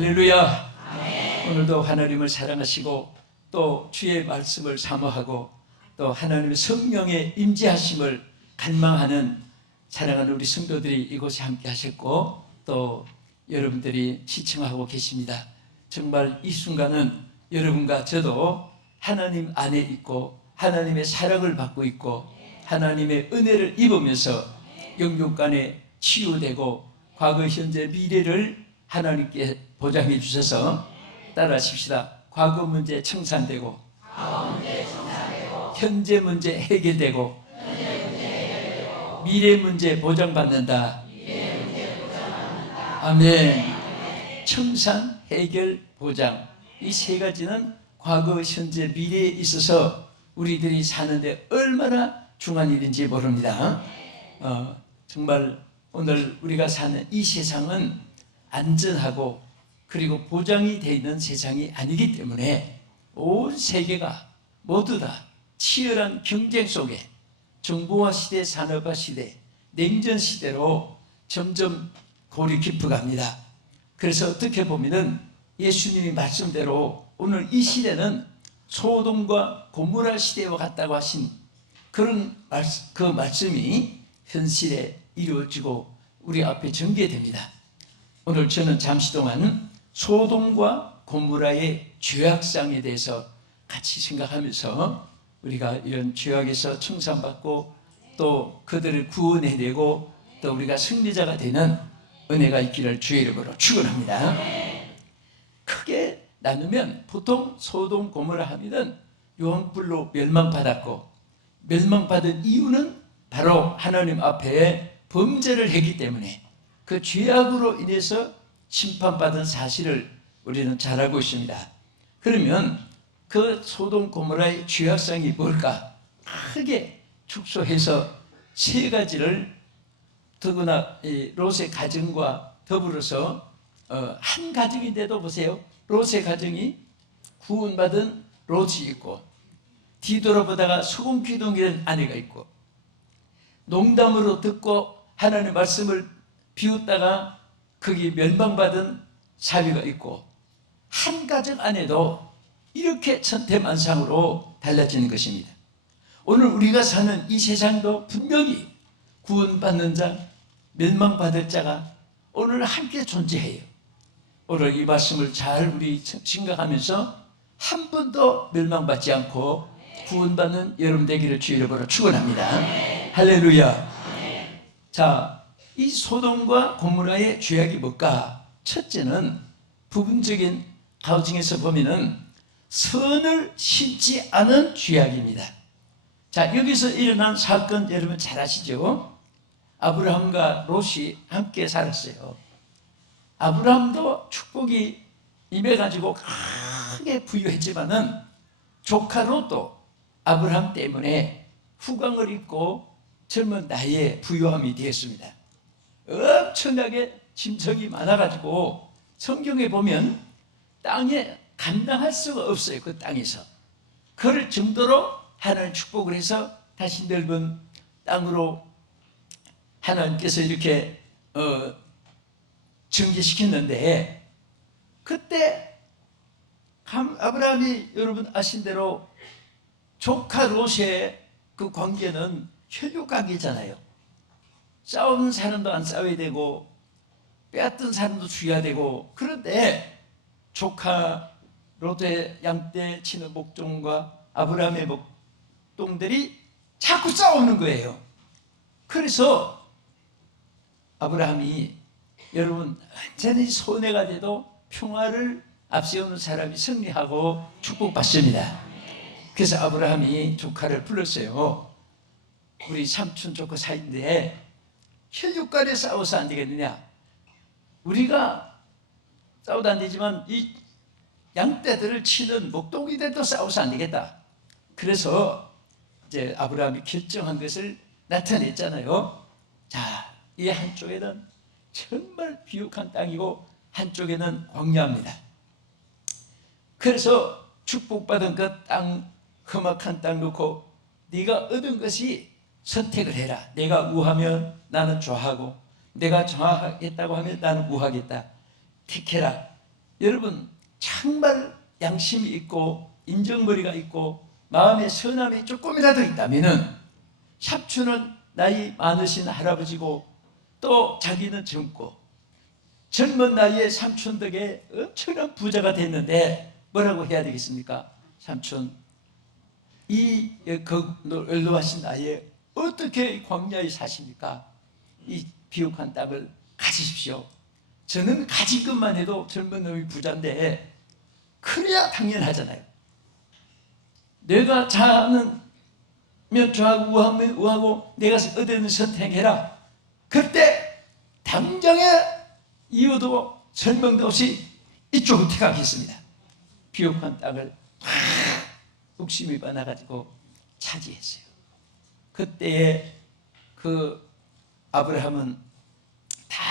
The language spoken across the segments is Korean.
할렐루야. 오늘도 하나님을 사랑하시고 또 주의 말씀을 사모하고 또 하나님의 성령의 임재하심을 갈망하는 사랑하는 우리 성도들이 이곳에 함께 하셨고 또 여러분들이 시청하고 계십니다. 정말 이 순간은 여러분과 저도 하나님 안에 있고 하나님의 사랑을 받고 있고 하나님의 은혜를 입으면서 영육간에 치유되고 과거, 현재, 미래를 하나님께 보장해 주셔서 따라하십시다. 과거 문제 청산되고 현재 문제 해결되고 미래 문제 보장받는다. 아멘. 청산, 해결, 보장, 이 세 가지는 과거, 현재, 미래에 있어서 우리들이 사는데 얼마나 중요한 일인지 모릅니다. 정말 오늘 우리가 사는 이 세상은 안전하고 그리고 보장이 되어 있는 세상이 아니기 때문에 온 세계가 모두 다 치열한 경쟁 속에 정보화 시대, 산업화 시대, 냉전 시대로 점점 골이 깊어갑니다. 그래서 어떻게 보면은 예수님이 말씀대로 오늘 이 시대는 소돔과 고모라 시대와 같다고 하신 그런 그 말씀이 현실에 이루어지고 우리 앞에 전개됩니다. 오늘 저는 잠시 동안 소돔과 고모라의 죄악상에 대해서 같이 생각하면서 우리가 이런 죄악에서 청산받고 또 그들을 구원해내고 또 우리가 승리자가 되는 은혜가 있기를 주의 이름으로 축원합니다. 크게 나누면 보통 소돔 고모라 하면은 유황불로 멸망받았고 멸망받은 이유는 바로 하나님 앞에 범죄를 했기 때문에 그 죄악으로 인해서 심판받은 사실을 우리는 잘 알고 있습니다. 그러면 그 소돔 고모라의 죄악상이 뭘까? 크게 축소해서 세 가지를 더구나 롯의 가정과 더불어서 한 가정인데도 보세요. 롯의 가정이 구원받은 롯이 있고 뒤돌아보다가 소금 기둥이라는 아내가 있고 농담으로 듣고 하나님의 말씀을 비웃다가 거기 멸망받은 사위가 있고 한 가정 안에도 이렇게 천태만상으로 달라지는 것입니다. 오늘 우리가 사는 이 세상도 분명히 구원받는 자, 멸망받을 자가 오늘 함께 존재해요. 오늘 이 말씀을 잘 우리 생각하면서 한 번도 멸망받지 않고 구원받는 여러분 되기를 주의 이름으로 축원합니다. 할렐루야. 자, 이 소돔과 고모라의 죄악이 뭘까? 첫째는 부분적인 가정에서 보면은 선을 심지 않은 죄악입니다. 자, 여기서 일어난 사건 여러분 잘 아시죠? 아브라함과 롯이 함께 살았어요. 아브라함도 축복이 임해가지고 크게 부유했지만은 조카 롯도 아브라함 때문에 후광을 입고 젊은 나이에 부유함이 되었습니다. 엄청나게 짐승이 많아가지고 성경에 보면 땅에 감당할 수가 없어요. 그 땅에서. 그럴 정도로 하나님 축복을 해서 다시 넓은 땅으로 하나님께서 이렇게 전개시켰는데 그때 아브라함이 여러분 아신 대로 조카 롯의 그 관계는 혈육 관계잖아요. 싸우는 사람도 안 싸워야 되고 빼앗던 사람도 죽여야 되고 그런데 조카 롯의 양떼 치는 목종과 아브라함의 목동들이 자꾸 싸우는 거예요. 그래서 아브라함이 여러분 완전히 손해가 돼도 평화를 앞세우는 사람이 승리하고 축복받습니다. 그래서 아브라함이 조카를 불렀어요. 우리 삼촌 조카 사이인데 혈육간에 싸워서 안 되겠느냐? 우리가 싸워도 안 되지만 이 양떼들을 치는 목동이들도 싸워서 안 되겠다. 그래서 이제 아브라함이 결정한 것을 나타냈잖아요. 자, 이 한쪽에는 정말 비옥한 땅이고 한쪽에는 광야입니다. 그래서 축복받은 그 땅, 험악한 땅 놓고 네가 얻은 것이 선택을 해라. 내가 우하면 나는 좌하고 내가 좌하겠다고 하면 나는 우하겠다. 택해라. 여러분 정말 양심이 있고 인정머리가 있고 마음에 선함이 조금이라도 있다면은 샵추는 나이 많으신 할아버지고 또 자기는 젊고 젊은 나이에 삼촌 덕에 엄청난 부자가 됐는데 뭐라고 해야 되겠습니까? 삼촌, 이 연로하신 나이에 어떻게 광야에 사십니까? 이 비옥한 땅을 가지십시오. 저는 가진 것만 해도 젊은 놈이 부자인데 그래야 당연하잖아요. 내가 자는 면 좌하고 우하면 우하고 내가 어디든 선택해라. 그때 당장에 이유도 설명도 없이 이쪽으로 택하겠습니다. 비옥한 땅을 욕심이 많아가지고 차지했어요. 그때에 그 아브라함은 다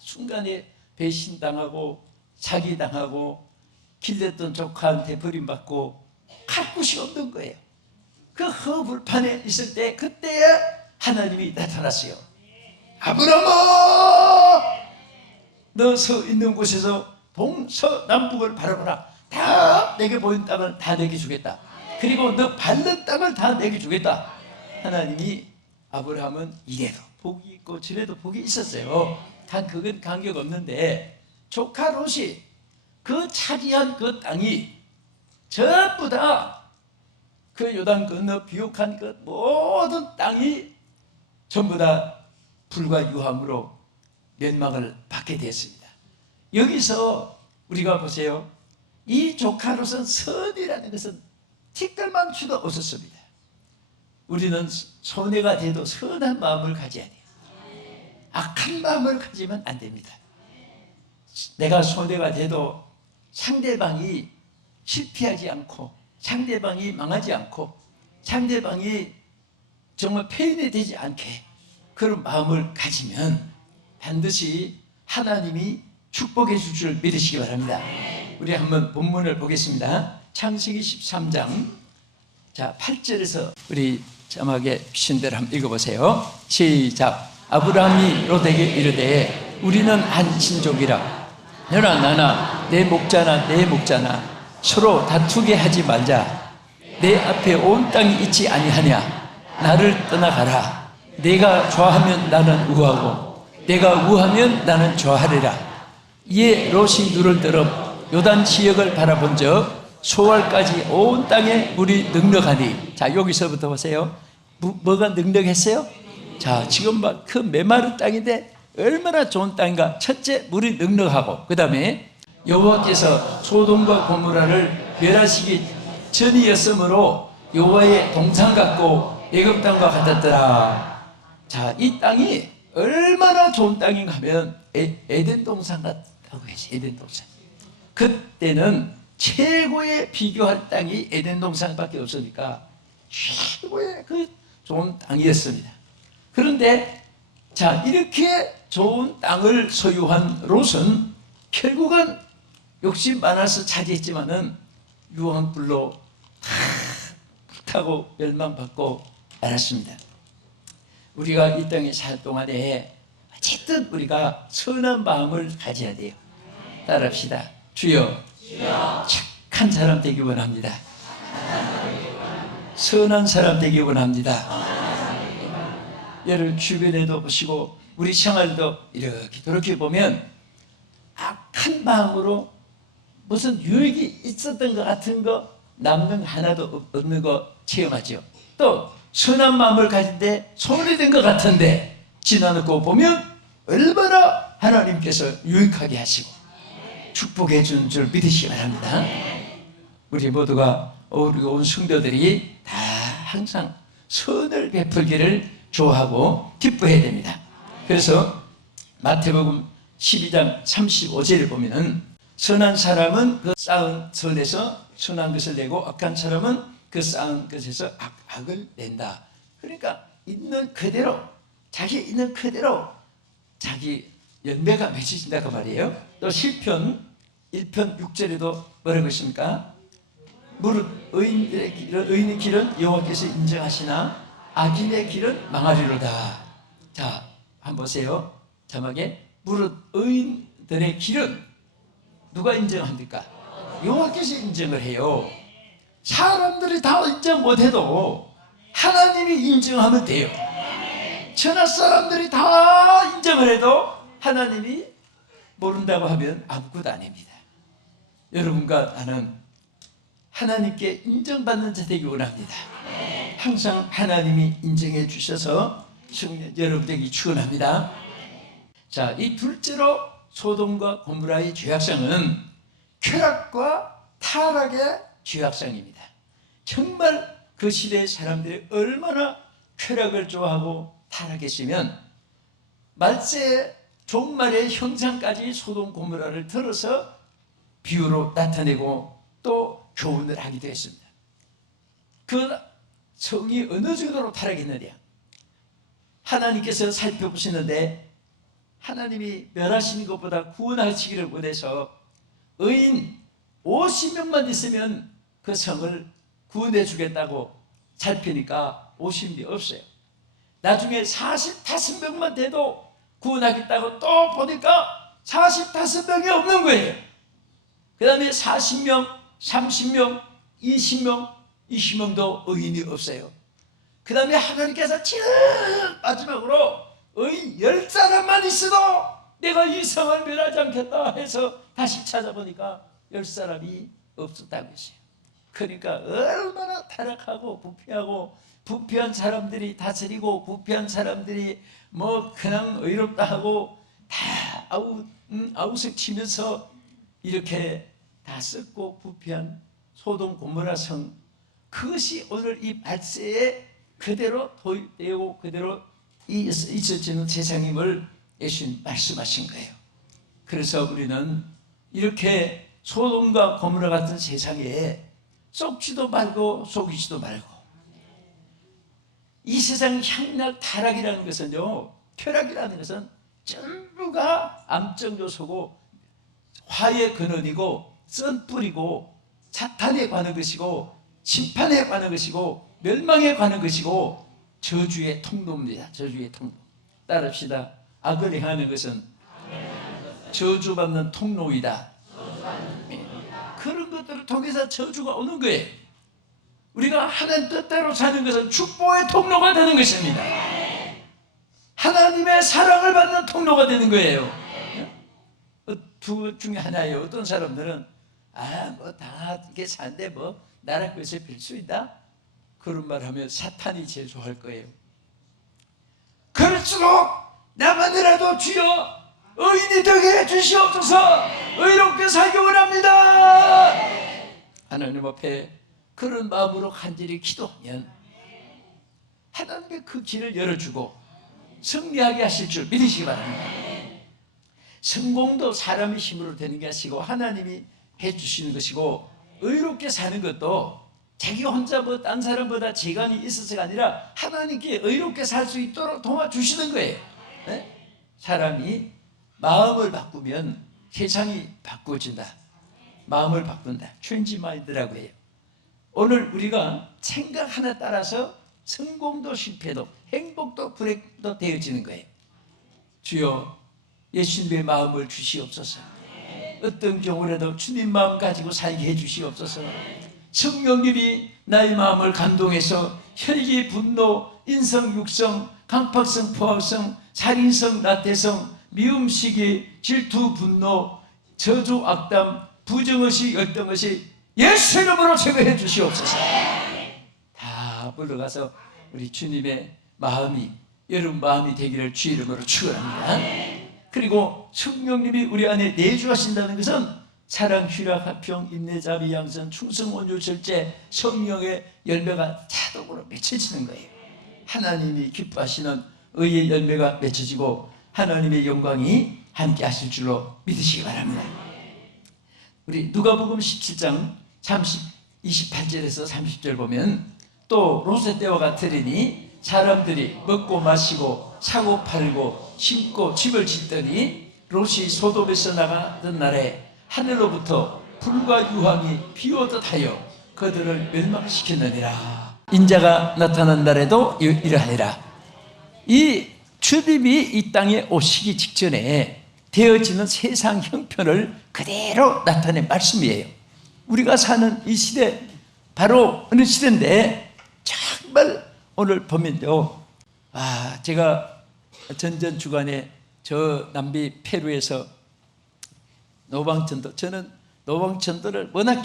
순간에 배신당하고 사기당하고 길렀던 조카한테 버림받고 갈 곳이 없는 거예요. 그 허불판에 있을 때 그때에 하나님이 나타났어요. 아브라함아, 너 서 있는 곳에서 동서남북을 바라보라. 다 내게 보인 땅을 다 내게 주겠다. 그리고 너 밟는 땅을 다 내게 주겠다. 하나님이 아브라함은 이래도 복이 있고 저래도 복이 있었어요. 그건 관계가 없는데 조카 롯이 그 차지한 그 땅이 전부 다 그 요단 건너 비옥한 그 모든 땅이 전부 다 불과 유황으로 멸망을 받게 됐습니다. 여기서 우리가 보세요. 이 조카 롯은 선이라는 것은 티끌만추도 없었습니다. 우리는 손해가 돼도 선한 마음을 가져야 돼요. 악한 마음을 가지면 안 됩니다. 내가 손해가 돼도 상대방이 실패하지 않고 상대방이 망하지 않고 상대방이 정말 폐인이 되지 않게 그런 마음을 가지면 반드시 하나님이 축복해 줄 줄 믿으시기 바랍니다. 우리 한번 본문을 보겠습니다. 창세기 13장 자 8절에서 우리 자막에 주신 대로 한번 읽어보세요. 시작. 아브라함이 롯에게 이르되 우리는 한 친족이라 너나 나나 내 목자나 내 목자나 서로 다투게 하지 말자. 내 앞에 온 땅이 있지 아니하냐. 나를 떠나가라. 내가 좋아하면 나는 우하고 내가 우하면 나는 좋아하리라. 이에 롯이 눈을 들어 요단 지역을 바라본 적 소알까지 온 땅에 물이 넉넉하니. 자 여기서부터 보세요. 뭐가 넉넉했어요? 자 지금 막 그 메마른 땅인데 얼마나 좋은 땅인가. 첫째 물이 넉넉하고 그 다음에 여호와께서 소돔과 고모라를 멸하시기 전이었으므로 여호와의 동산 같고 애굽 땅과 같았더라. 자 이 땅이 얼마나 좋은 땅인가 하면 에덴 동산 같다고 해서 에덴 동산. 그때는 최고의 비교할 땅이 에덴 동산밖에 없으니까 최고의 그 좋은 땅이었습니다. 그런데 자 이렇게 좋은 땅을 소유한 롯은 결국은 욕심 많아서 차지했지만은 유황불로 불타고 멸망받고 말았습니다. 우리가 이 땅에 살 동안에 어쨌든 우리가 선한 마음을 가져야 돼요. 따라합시다. 주여, 착한 사람 되기 원합니다. 선한 사람 되기 원합니다. 여러분 주변에도 보시고 우리 생활도 이렇게 저렇게 보면 악한 마음으로 무슨 유익이 있었던 것 같은 거 남는 하나도 없는 거 체험하죠. 또 선한 마음을 가진 데 손해된 것 같은데 지나놓고 보면 얼마나 하나님께서 유익하게 하시고 축복해 주는 줄 믿으시기 바랍니다. 우리 모두가 우리 온 성도들이 다 항상 선을 베풀기를 좋아하고 기뻐해야 됩니다. 그래서 마태복음 12장 35절을 보면은 선한 사람은 그 쌓은 선에서 선한 것을 내고 악한 사람은 그 쌓은 것에서 악을 낸다. 그러니까 있는 그대로 자기 있는 그대로 자기 열매가 맺혀진다고 말이에요. 또 시편 1편 6절에도 뭐라고 있습니까? 무릇 의인의 길은 여호와께서 인정하시나 악인의 길은 망하리로다. 자, 한번 보세요. 자막에 무릇 의인들의 길은 누가 인정합니까? 여호와께서 인정을 해요. 사람들이 다 인정 못해도 하나님이 인정하면 돼요. 천하 사람들이 다 인정을 해도 하나님이 모른다고 하면 아무것도 아닙니다. 여러분과 나는 하나님께 인정받는 자 되기 원합니다. 항상 하나님이 인정해 주셔서 여러분에게 축원합니다. 자, 이 둘째로 소돔과 고모라의 죄악상은 쾌락과 타락의 죄악상입니다. 정말 그 시대의 사람들이 얼마나 쾌락을 좋아하고 타락했으면 말세의 종말의 형상까지 소돔 고모라를 들어서 비유로 나타내고 또 교훈을 하기도 했습니다. 그 성이 어느 정도로 타락했느냐, 하나님께서 살펴보시는데 하나님이 멸하시는 것보다 구원하시기를 원해서 의인 50명만 있으면 그 성을 구원해 주겠다고 살피니까 50명이 없어요. 나중에 45명만 돼도 구원하겠다고 또 보니까 45명이 없는 거예요. 그 다음에 40명, 30명, 20명도 의인이 없어요. 그 다음에 하나님께서 제일 마지막으로 의인 10사람만 있어도 내가 이 성을 멸하지 않겠다 해서 다시 찾아보니까 10사람이 없었다고 했어요. 그러니까 얼마나 타락하고 부패하고 부패한 사람들이 다스리고 부패한 사람들이 뭐 그냥 의롭다 하고 다 아우석 치면서 이렇게 다 썩고 부패한 소돔 고모라 성, 그것이 오늘 이 말세에 그대로 도입되고 그대로 있어지는 세상임을 예수님 말씀하신 거예요. 그래서 우리는 이렇게 소돔과 고모라 같은 세상에 썩지도 말고 속이지도 말고, 이 세상 향락 타락이라는 것은요, 쾌락이라는 것은 전부가 암적 요소고 화의 근원이고 썬뿌리고 사탄에 관한 것이고 심판에 관한 것이고 멸망에 관한 것이고 저주의 통로입니다. 저주의 통로. 따릅시다. 악을 행하는 것은 저주받는 통로이다. 그런 것들을 통해서 저주가 오는 거예요. 우리가 하나님 뜻대로 사는 것은 축복의 통로가 되는 것입니다. 하나님의 사랑을 받는 통로가 되는 거예요. 두 중에 하나예요. 어떤 사람들은 뭐 다 이렇게 사는데 뭐 나라 것을 빌 수 있다? 그런 말 하면 사탄이 제일 좋아할 거예요. 그럴수록 나만이라도 주여 의인이 되게 해주시옵소서, 의롭게 살기 원합니다. 하나님 앞에 그런 마음으로 간절히 기도하면 하나님께 그 길을 열어주고 승리하게 하실 줄 믿으시기 바랍니다. 성공도 사람의 힘으로 되는 게 아니고 하나님이 해주시는 것이고, 의롭게 사는 것도 자기 혼자 뭐 딴 사람보다 재간이 있어서가 아니라 하나님께 의롭게 살 수 있도록 도와주시는 거예요. 네? 사람이 마음을 바꾸면 세상이 바꾸어진다. 마음을 바꾼다. 체인지 마인드라고 해요. 오늘 우리가 생각 하나 따라서 성공도 실패도 행복도 불행도 되어지는 거예요. 주여 예수님의 마음을 주시옵소서. 어떤 경우라도 주님 마음 가지고 살게 해주시옵소서. 성령님이 나의 마음을 감동해서 혈기, 분노, 인성, 육성, 강팍성, 포악성, 살인성, 나태성, 미움시기, 질투, 분노, 저주, 악담, 부정의식, 열등의식 예수 이름으로 제거해 주시옵소서. 다 물러가서 우리 주님의 마음이, 여러분 마음이 되기를 주 이름으로 축원합니다. 그리고 성령님이 우리 안에 내주하신다는 것은 사랑, 희락, 화평, 인내, 자비, 양선, 충성, 온유, 절제, 성령의 열매가 자동으로 맺혀지는 거예요. 하나님이 기뻐하시는 의의 열매가 맺혀지고 하나님의 영광이 함께 하실 줄로 믿으시기 바랍니다. 우리 누가복음 17장 28절에서 30절 보면, 또 롯의 때와 같으리니 사람들이 먹고 마시고 사고 팔고 심고 집을 짓더니 롯이 소돔에서 나가던 날에 하늘로부터 불과 유황이 비오듯 하여 그들을 멸망시켰느니라. 인자가 나타난 날에도 이러하니라. 이 주님이 이 땅에 오시기 직전에 되어지는 세상 형편을 그대로 나타낸 말씀이에요. 우리가 사는 이 시대, 바로 어느 시대인데 정말 오늘 보면요, 제가 전전 주간에 저 남미 페루에서 노방전도, 저는 노방전도를 워낙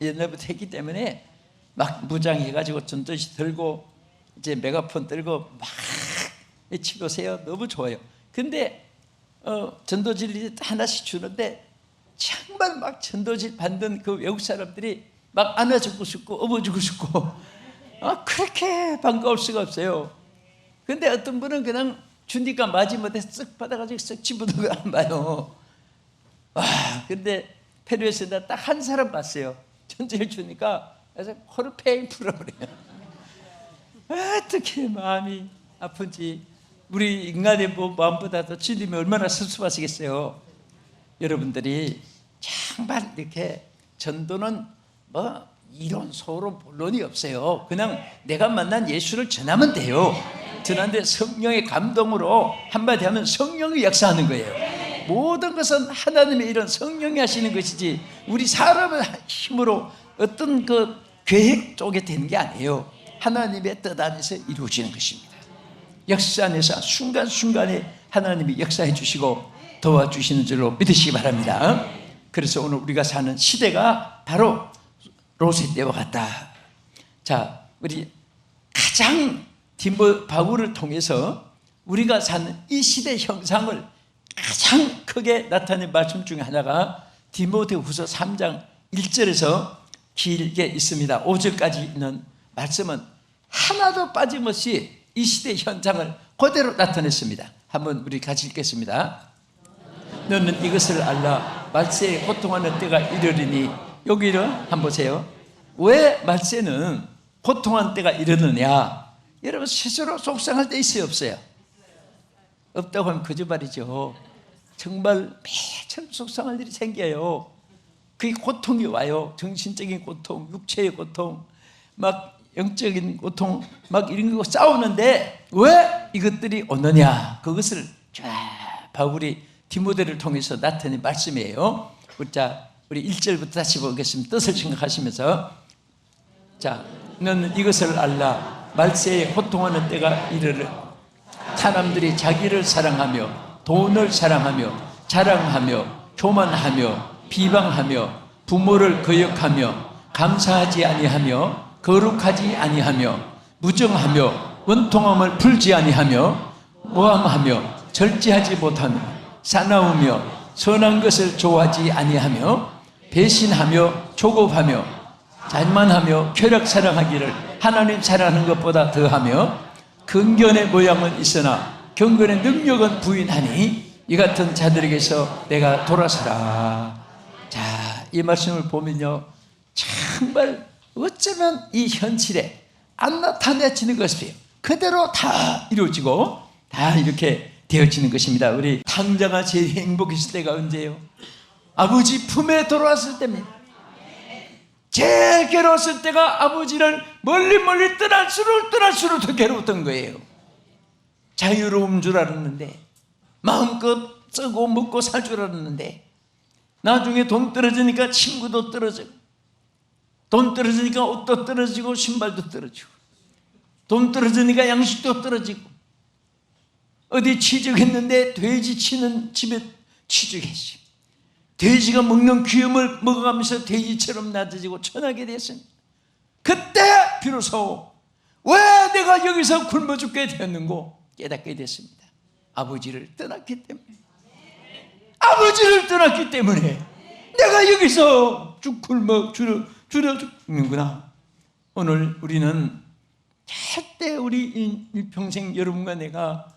옛날부터 했기 때문에 막 무장해가지고 전도시 들고 이제 메가폰 들고 막 외치보세요. 너무 좋아요. 근데 전도지를 하나씩 주는데 정말 막 전도지 받는 그 외국 사람들이 막 안아주고 싶고 업어주고 싶고 그렇게 반가울 수가 없어요. 근데 어떤 분은 그냥 주니까 마지못해 쓱 받아가지고 쓱 집어넣고 안 봐요. 근데 페루에서 나 딱 한 사람 봤어요. 전도를 주니까 그래서 코를 팽 풀어버려요. 어떻게 마음이 아픈지. 우리 인간의 마음보다도 주님이 얼마나 섭섭하시겠어요. 여러분들이 정말 이렇게 전도는 뭐 이론 소론 본론이 없어요. 그냥 내가 만난 예수를 전하면 돼요. 전하는데 성령의 감동으로 한마디 하면 성령이 역사하는 거예요. 모든 것은 하나님의 일은 성령이 하시는 것이지 우리 사람의 힘으로 어떤 그 계획 쪽에 되는 게 아니에요. 하나님의 뜻 안에서 이루어지는 것입니다. 역사 안에서 순간순간에 하나님이 역사해 주시고 도와주시는 줄로 믿으시기 바랍니다. 그래서 오늘 우리가 사는 시대가 바로 롯의 때와 같다. 자, 우리 가장 바울을 통해서 우리가 사는 이 시대 형상을 가장 크게 나타낸 말씀 중에 하나가 디모데후서 3장 1절에서 길게 있습니다. 5절까지 있는 말씀은 하나도 빠짐없이 이 시대 현상을 그대로 나타냈습니다. 한번 우리 같이 읽겠습니다. 너는 이것을 알라. 말세에 고통하는 때가 이르리니. 여기를 한번 보세요. 왜 말세는 고통하는 때가 이르느냐? 여러분 스스로 속상할 때 있어요, 없어요? 없다고 하면 거짓말이죠. 정말 매처럼 속상할 일이 생겨요. 그게 고통이 와요. 정신적인 고통, 육체의 고통, 막 영적인 고통, 막 이런 거 싸우는데 왜 이것들이 오느냐? 그것을 바울이 디모데를 통해서 나타낸 말씀이에요. 우리 1절부터 다시 보겠습니다. 뜻을 생각하시면서, 자, 너는 이것을 알라. 말세에 고통하는 때가 이르를. 사람들이 자기를 사랑하며 돈을 사랑하며 자랑하며 교만하며 비방하며 부모를 거역하며 감사하지 아니하며 거룩하지 아니하며 무정하며 원통함을 풀지 아니하며 모함하며 절제하지 못하며 사나우며 선한 것을 좋아하지 아니하며 배신하며 조급하며 자만하며 쾌락 사랑하기를 하나님 사랑하는 것보다 더하며 경건의 모양은 있으나 경건의 능력은 부인하니 이 같은 자들에게서 내가 돌아서라. 자, 이 말씀을 보면요, 정말 어쩌면 이 현실에 안 나타내지는 것이에요. 그대로 다 이루어지고 다 이렇게 되어지는 것입니다. 우리 탕자가 제일 행복했을 때가 언제예요? 아버지 품에 돌아왔을 때입니다. 제일 괴로웠을 때가 아버지를 멀리 떠날수록 더 괴로웠던 거예요. 자유로운 줄 알았는데, 마음껏 쓰고 먹고 살 줄 알았는데, 나중에 돈 떨어지니까 친구도 떨어지고, 돈 떨어지니까 옷도 떨어지고 신발도 떨어지고, 돈 떨어지니까 양식도 떨어지고, 어디 취직했는데 돼지 치는 집에 취직했어요. 돼지가 먹는 귀염을 먹어가면서 돼지처럼 낮아지고 천하게 됐습니다. 그때 비로소 왜 내가 여기서 굶어 죽게 되었는고 깨닫게 됐습니다. 아버지를 떠났기 때문에. 아버지를 떠났기 때문에 내가 여기서 굶어 줄여 죽는구나. 오늘 우리는 절대 우리 일평생 여러분과 내가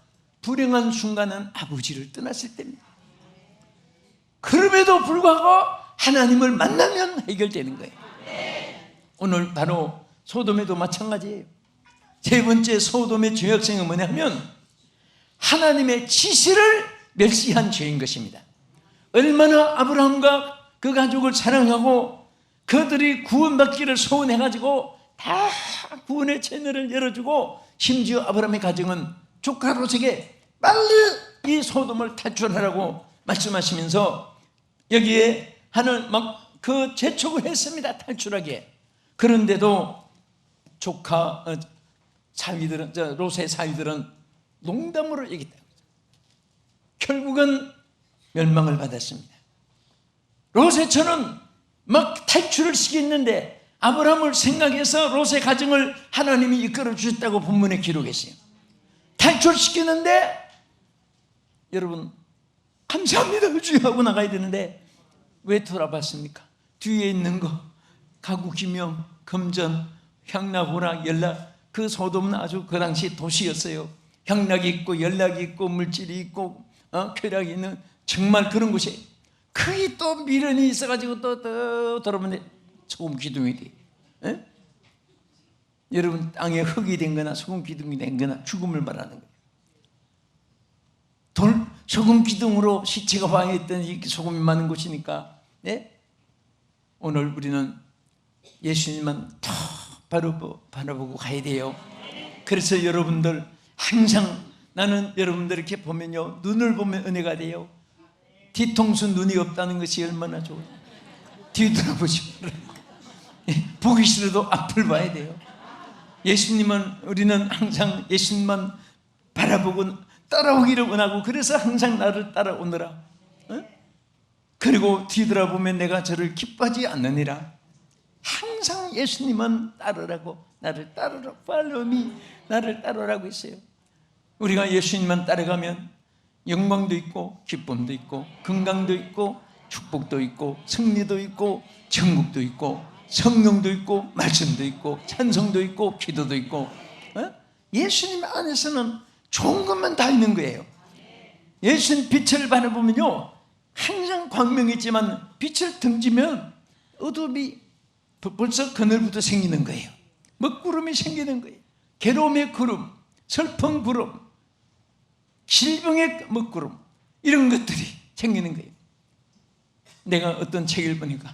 불행한 순간은 아버지를 떠났을 때입니다. 그럼에도 불구하고 하나님을 만나면 해결되는 거예요. 오늘 바로 소돔에도 마찬가지예요. 세 번째 소돔의 죄악성은 뭐냐면 하나님의 지시를 멸시한 죄인 것입니다. 얼마나 아브라함과 그 가족을 사랑하고 그들이 구원받기를 소원해가지고 다 구원의 채널을 열어주고, 심지어 아브라함의 가정은 조카 롯에게 빨리 이 소돔을 탈출하라고 말씀하시면서 여기에 하는 막 그 재촉을 했습니다. 탈출하게. 그런데도 조카 사위들은, 롯의 사위들은 농담으로 얘기했다. 결국은 멸망을 받았습니다. 롯의 처는 막 탈출을 시켰는데 아브라함을 생각해서 롯의 가정을 하나님이 이끌어 주셨다고 본문에 기록했어요. 탈출시키는데 여러분 감사합니다 주여 하고 나가야 되는데 왜 돌아봤습니까? 뒤에 있는 거 가구, 기명, 금전, 향락오락, 연락, 그 소돔은 아주 그 당시 도시였어요. 향락이 있고 연락이 있고 물질이 있고 쾌락이 있는 정말 그런 곳이, 거기 또 미련이 있어가지고 또 돌아보는데 소금 기둥이 돼. 에? 여러분 땅에 흙이 된 거나 소금 기둥이 된 거나 죽음을 말하는 거예요. 소금 기둥으로 시체가 화해했던 이 소금이 많은 곳이니까. 예? 오늘 우리는 예수님만 더 바라보고 가야 돼요. 그래서 여러분들 항상, 나는 여러분들 이렇게 보면요, 눈을 보면 은혜가 돼요. 뒤통수 눈이 없다는 것이 얼마나 좋아요. 뒤돌아보지 말라고. 보기 싫어도 앞을 봐야 돼요. 예수님은, 우리는 항상 예수님만 바라보고 따라오기를 원하고, 그래서 항상 나를 따라오느라. 그리고 뒤돌아보면 내가 저를 기뻐하지 않느니라. 항상 예수님은 따르라고, 나를 따르라, follow me, 나를 따르라고 했어요. 우리가 예수님만 따라가면 영광도 있고 기쁨도 있고 건강도 있고 축복도 있고 승리도 있고 천국도 있고 성령도 있고 말씀도 있고 찬송도 있고 기도도 있고. 예수님 안에서는 좋은 것만 다 있는 거예요. 예수님 빛을 바라보면요 항상 광명이 있지만 빛을 등지면 어둠이 벌써 그늘부터 생기는 거예요. 먹구름이 생기는 거예요. 괴로움의 구름, 슬픈 구름, 질병의 먹구름, 이런 것들이 생기는 거예요. 내가 어떤 책을 보니까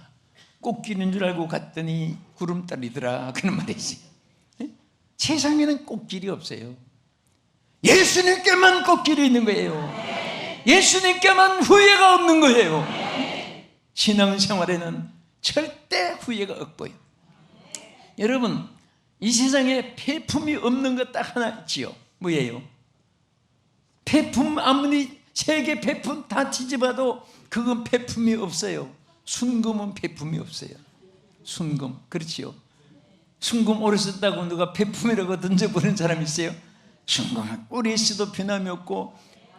꽃길인 줄 알고 갔더니 구름다리더라, 그런 말이 있어요. 세상에는 꽃길이 없어요. 예수님께만 꽃길이 있는 거예요. 예수님께만 후회가 없는 거예요. 신앙생활에는 절대 후회가 없고요. 여러분, 이 세상에 폐품이 없는 것 딱 하나 있지요. 뭐예요? 폐품, 아무리 세계 폐품 다 뒤집어도 그건 폐품이 없어요. 순금은 폐품이 없어요. 순금, 그렇지요. 순금 오래 썼다고 누가 폐품이라고 던져버리는 사람 있어요? 순금은 오래 있어도 변함이 없고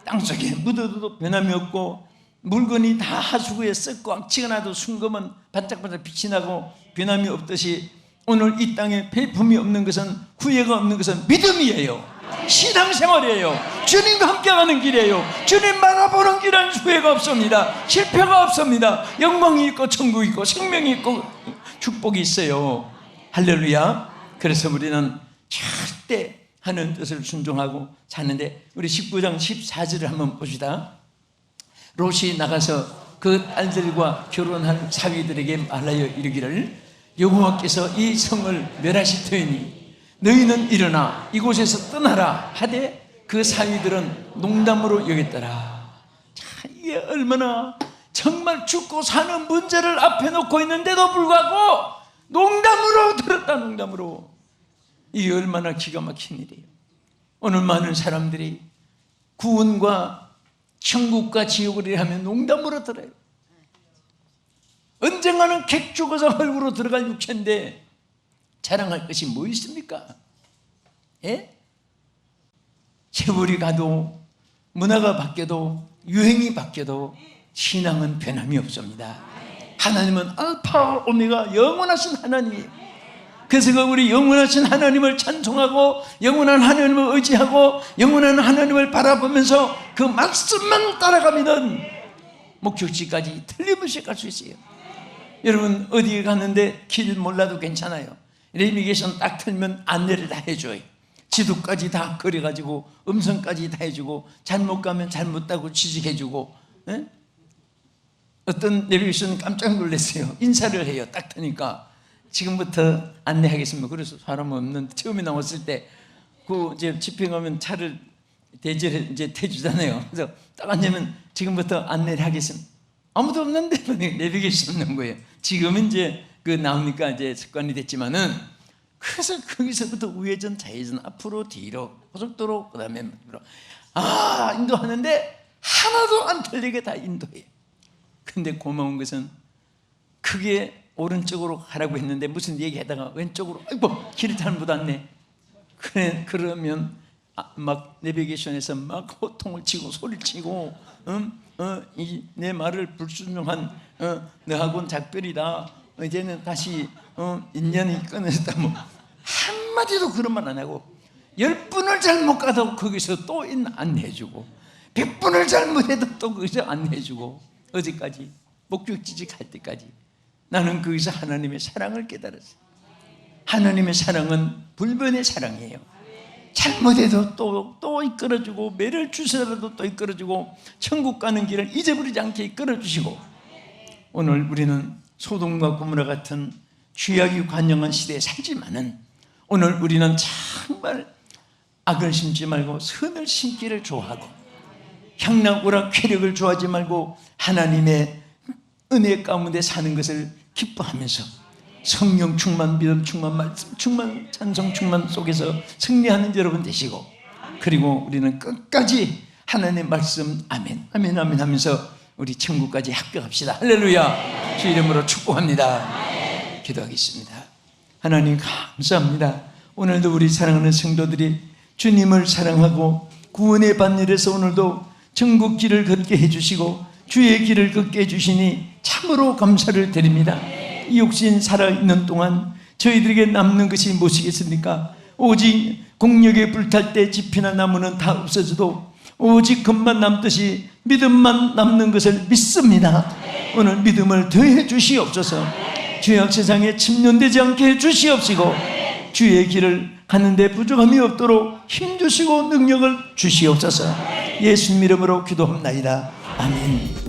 땅속에 묻어도 변함이 없고 물건이 다 하수구에 썩고 악취가 나도 순금은 반짝반짝 빛이 나고 변함이 없듯이 오늘 이 땅에 폐품이 없는 것은, 후회가 없는 것은 믿음이에요. 신앙생활이에요. 주님과 함께가는 길이에요. 주님 바라보는 길은 후회가 없습니다. 실패가 없습니다. 영광이 있고 천국이 있고 생명이 있고 축복이 있어요. 할렐루야. 그래서 우리는 절대 하는 뜻을 순종하고 사는데, 우리 19장 14절을 한번 봅시다. 롯이 나가서 그 딸들과 결혼한 사위들에게 말하여 이르기를, 여호와께서 이 성을 멸하실 터이니 너희는 일어나 이곳에서 떠나라 하되 그 사위들은 농담으로 여겼더라. 자, 이게 얼마나 정말 죽고 사는 문제를 앞에 놓고 있는데도 불구하고 농담으로 들었다. 농담으로. 이게 얼마나 기가 막힌 일이에요. 오늘 많은 사람들이 구원과 천국과 지옥을 하면 농담으로 들어요. 언젠가는 객 죽어서 헐구로 들어갈 육체인데 자랑할 것이 뭐 있습니까? 예? 세월이 가도 문화가 바뀌어도 유행이 바뀌어도 신앙은 변함이 없습니다. 하나님은 알파 오메가 영원하신 하나님이에요. 그래서 우리 영원하신 하나님을 찬송하고 영원한 하나님을 의지하고 영원한 하나님을 바라보면서 그 말씀만 따라가면 목적지까지 틀림없이 갈 수 있어요. 여러분 어디에 갔는데 길 몰라도 괜찮아요. 내비게이션 딱 틀면 안내를 다 해줘요. 지도까지 다 그려가지고 음성까지 다 해주고 잘못 가면 잘못다고 지적해주고. 에? 어떤 내비게이션은 깜짝 놀랐어요. 인사를 해요. 딱 트니까 지금부터 안내하겠습니다. 그래서 사람 없는, 처음에 나왔을 때 그 이제 집행하면 차를 대절에 이제 태주잖아요. 그래서 딱 앉으면 지금부터 안내를 하겠습니다. 아무도 없는데 내비게이션 없는 거예요. 지금은 이제 그 나오니까 이제 습관이 됐지만은, 그래서 거기서부터 우회전, 좌회전, 앞으로, 뒤로, 고속도로, 그다음에 인도하는데 하나도 안 틀리게 다 인도해요. 근데 고마운 것은 그게 오른쪽으로 가라고 했는데 무슨 얘기하다가 왼쪽으로, 아이고 길을 잘못 왔네. 그러면 막 내비게이션에서 막 호통을 치고 소리를 치고, 내 말을 불순종한 너하고는 작별이다. 이제는 다시 인연이 끊어졌다. 뭐 한마디도 그런 말 안 하고, 10분을 잘못 가도 거기서 또 안내해주고, 100분을 잘못해도 또 거기서 안내해주고, 어제까지 목적지지 갈 때까지 나는 거기서 하나님의 사랑을 깨달았어요. 하나님의 사랑은 불변의 사랑이에요. 잘못해도 또 이끌어주고, 매를 주시더라도 또 이끌어주고, 천국 가는 길을 잊어버리지 않게 이끌어주시고, 오늘 우리는 소돔과 고모라 같은 죄악이 관영한 시대에 살지만은, 오늘 우리는 정말 악을 심지 말고 선을 심기를 좋아하고, 향락오락 쾌력을 좋아하지 말고 하나님의 은혜 가운데 사는 것을 기뻐하면서 성령 충만, 믿음 충만, 말씀 충만, 찬송 충만 속에서 승리하는 여러분 되시고, 그리고 우리는 끝까지 하나님의 말씀 아멘 아멘 아멘 하면서 우리 천국까지 합격합시다. 할렐루야. 주 이름으로 축복합니다. 기도하겠습니다. 하나님 감사합니다. 오늘도 우리 사랑하는 성도들이 주님을 사랑하고 구원의 반열에서 오늘도 천국 길을 걷게 해주시고 주의 길을 걷게 해주시니 참으로 감사를 드립니다. 이 육신 살아있는 동안 저희들에게 남는 것이 무엇이겠습니까? 오직 공력에 불탈 때 집이나 나무는 다 없어져도 오직 것만 남듯이 믿음만 남는 것을 믿습니다. 오늘 믿음을 더해 주시옵소서. 죄악 세상에 침륜되지 않게 해 주시옵시고, 주의 길을 가는데 부족함이 없도록 힘주시고 능력을 주시옵소서. 예수님 이름으로 기도합나이다. 아멘.